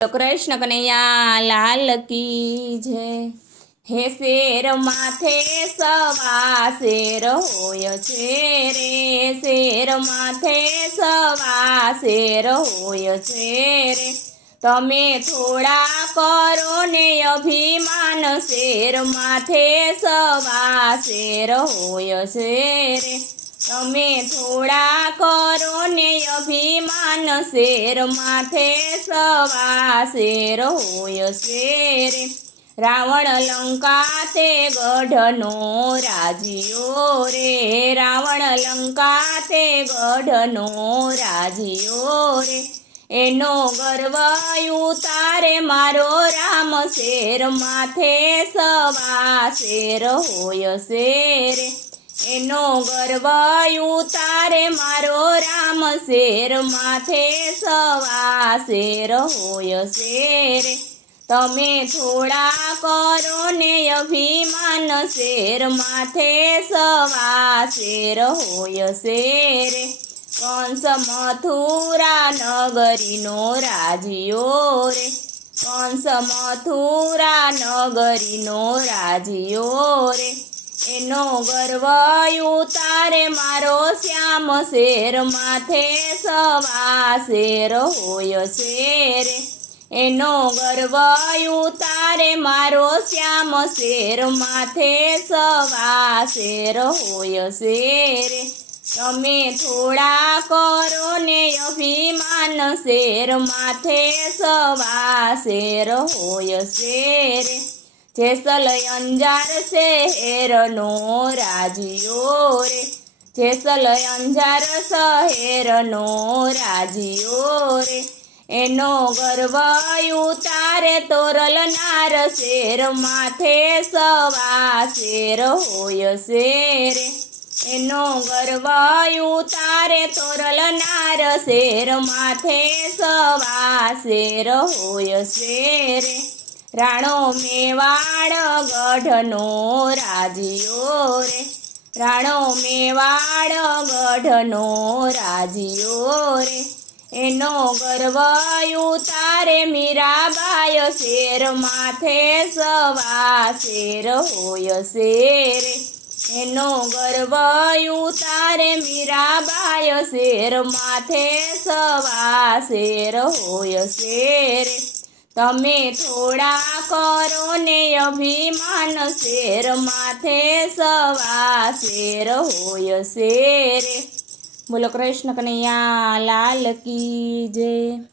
તો કૃષ્ણ કનૈયા લાલ કી જય। હે શેર માથે સવા શેર હોય છે રે, શેર માથે સવા શેર હોય છે રે। તમે થોડા કરો ને અભિમાન, શેર માથે સવા શેર હોય છે રે। તમે થોડા કરો ને અભિમાન, શેર માથે સવા શેર હોય છે રે। રાવણ લંકા તે ગઢનો રાજીયો રે, રાવણ લંકા તે ગઢનો રાજીયો રે। એનો ગર્વ ઉતારે મારો રામ, શેર માથે સવા શેર હોય છે રે। એનો ગર્વ ઉતારે મારો રામ, શેર માથે સવા શેર હોય છે રે। તમે થોડા કરો ને અભિમાન, શેર માથે સવા શેર હોય છે રે। કંસ મથુરા નગરીનો રાજીયો રે, કંસ મથુરા નગરીનો રાજીયો રે। એનો ગર્વ ઉતારે મારો શ્યામ, શેર માથે સવા શેર હોય છે રે। એનો ગર્વ ઉતારે મારો શ્યામ, શેર માથે સવા શેર હોય છે રે। તમે થોડા કરો ને અભિમાન, શેર માથે સવા શેર હોય છે રે। જેસલ અંજાર શહેરનો રાજીયો રે, જેસલ અંજાર શહેરનો રાજીયો રે। એનો ગર્વ ઉતારે તોરલનાર, શેર માથે સવા શેર હોય છે રે। એનો ગર્વ ઉતારે તોરલનાર, શેર માથે સવા શેર હોય છે રે। રાણો મેવાડ ગઢનો રાજીયો રે, રાણો મેવાડ ગઢનો રાજીયો રે। એનો ગર્વ ઉતારે મીરાબાઈ, શેર માથે સવા શેર હોય છે રે। એનો ગર્વ ઉતારે મીરાબાઈ, શેર માથે સવા શેર હોય છે રે। તમે થોડા કરો ને અભિમાન, શેર માથે સવા શેર હોય છે રે। બોલો કૃષ્ણ કનૈયા લાલ કી જય।